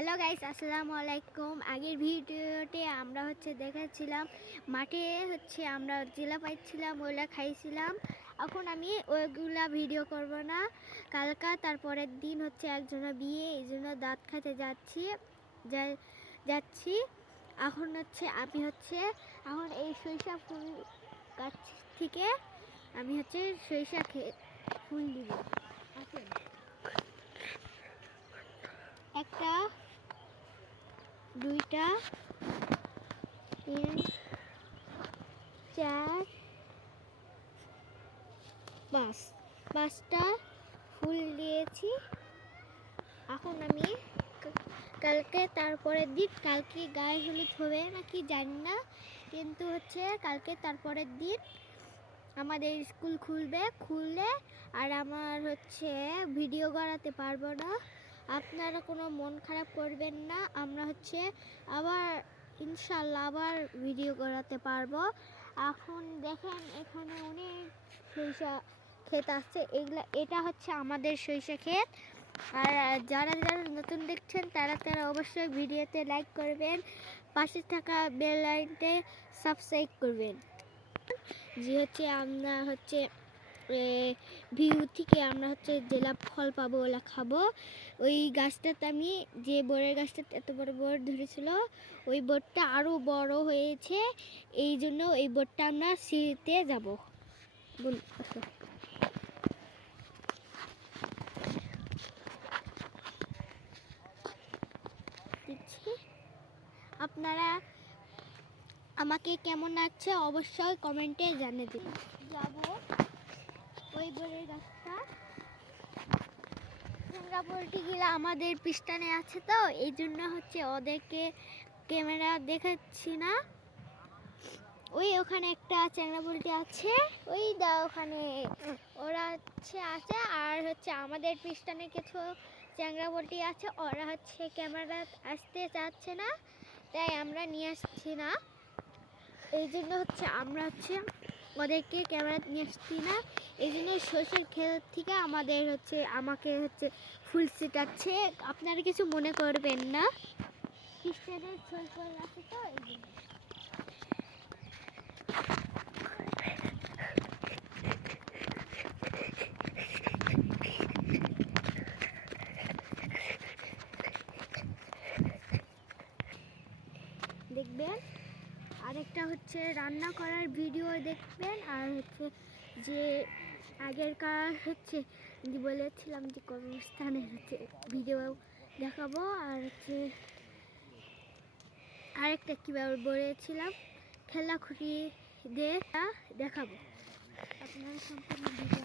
Hello guys, আসসালামু আলাইকুম। আগের ভিডিওতে আমরা দেখাচ্ছিলাম মাঠে আমরা জেলা পাইছিলাম, ওইগুলা খাইছিলাম। এখন আমি ওইগুলা ভিডিও করব না। কালকা তারপরের দিন একজনের বিয়ে, এই জন্য দাঁত খাইতে যাচ্ছি। এখন আমি এখন এই সরিষা ফুল গাছ থেকে আমি সরিষা ফুল দিব। একটা, দুইটা, তিন, চার, পাঁচটা ফুল দিয়েছি। এখন আমি কালকে তারপরের দিন, কালকে গায়ে হলুদ হবে নাকি জানি না, কিন্তু কালকে তারপরের দিন আমাদের স্কুল খুললে আর আমার ভিডিও করাতে পারবো না। আপনারা কোনো মন খারাপ করবেন না, আমরা আবার ইনশাল্লাহ আবার ভিডিও করাতে পারবো। এখন দেখেন এখানে অনেক সরিষা ক্ষেত আছে, এটা আমাদের সরিষা ক্ষেত। আর যারা নতুন দেখছেন তারা অবশ্যই ভিডিওতে লাইক করবেন, পাশে থাকা বেল আইকনটি সাবস্ক্রাইব করবেন। যে আমরা ভিউ থেকে আমরা জেলা ফল পাবো, ওলা খাবো। ওই গাছটাতে আমি যে বড়ের গাছটা এত বড় বড় ধরেছিল, ওই বড়টা আরও বড় হয়েছে, এই জন্য এই বড়টা আমরা সিঁড়িতে যাব। আপনারা আমাকে কেমন লাগছে অবশ্যই কমেন্টে জানিয়ে দিন। যাবো ওই বড়ের গাছটা, চ্যাংড়া পোল্ট্রি গুলো আমাদের পিস্টানে আছে, তো এই জন্য ওদেরকে ক্যামেরা দেখাচ্ছি না। ওই ওখানে একটা চ্যাংড়া পোল্ট্রি আছে, ওই ওখানে ওরা আছে। আর আমাদের পিস্টানে কিছু চ্যাংড়া পোল্ট্রি আছে, ওরা ক্যামেরা আসতে চাচ্ছে না, তাই আমরা নিয়ে আসছি না। এই জন্য আমরা ওদেরকে ক্যামেরা নিয়ে আসছি না। এই জন্য সরষের ক্ষেত থেকে আমাকে ফুল ছিটাচ্ছে, আপনারা কিছু মনে করবেন না। খ্রিস্টানের সরষের আছে, তো এই জন্য। দেখবেন আরেকটা রান্না করার ভিডিও দেখবেন, আর যে আগেরকার বলেছিলাম যে কর্মস্থানের ভিডিও দেখাবো, আর আরেকটা কীভাবে বলেছিলাম খেলা খুঁটি দিয়ে দেখাবো। আপনারা সম্পূর্ণ ভিডিও